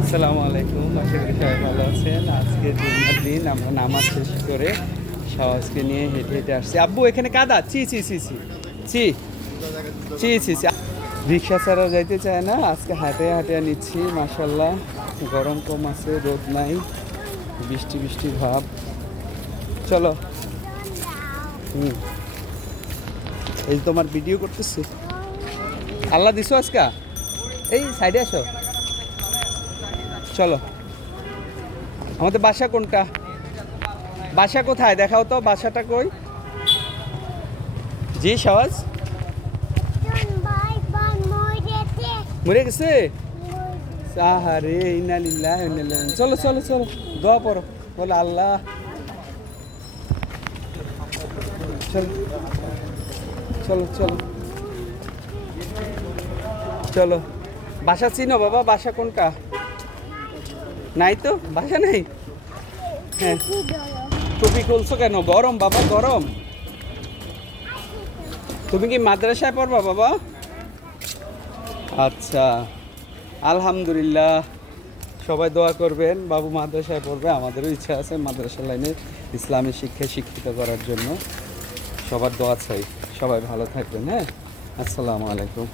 আসসালামু আলাইকুম, আশা করি সবাই ভালো আছেন। আজকে জুমার দিন আমরা নামাজ শেষ করে সহজকে নিয়ে হেঁটে হেঁটে আসছি। আব্বু এখানে কাদা, চি চি চি চি চি চি চি চি। রিক্সা ছাড়া যাইতে চায় না, আজকে হাঁটে হাঁটে নিচ্ছি। মাশাল্লাহ, গরম কম আছে, রোদ নাই, বৃষ্টি বৃষ্টি ভাব। চলো। হুম, এই তোমার ভিডিও করতেছি। আল্লাহ দিছো আজকে, এই সাইডে আসো। চলো, আমাদের বাসা কোনটা? বাসা কোথায় দেখাও তো, বাসাটা কই? জি শাওয়াজ, মরে গেছে। সাহারে ইন্না লিল্লাহি ওয়া ইন্না ইলাইহি রাজিউন। চলো চলো চলো, দোয়া পড়ো, বলো আল্লাহ। চলো চলো চলো চলো। বাসা চিনো বাবা? বাসা কোনটা? নাই তো, বাসা নেই। হ্যাঁ, টুপি খুলছো কেন? গরম বাবা, গরম। তুমি কি মাদ্রাসায় পড়বা বাবা? আচ্ছা, আলহামদুলিল্লাহ। সবাই দোয়া করবেন, বাবু মাদ্রাসায় পড়বে। আমাদেরও ইচ্ছা আছে মাদ্রাসা লাইনে ইসলামী শিক্ষায় শিক্ষিত করার জন্য। সবার দোয়া চাই। সবাই ভালো থাকবেন। হ্যাঁ, আসসালামু আলাইকুম।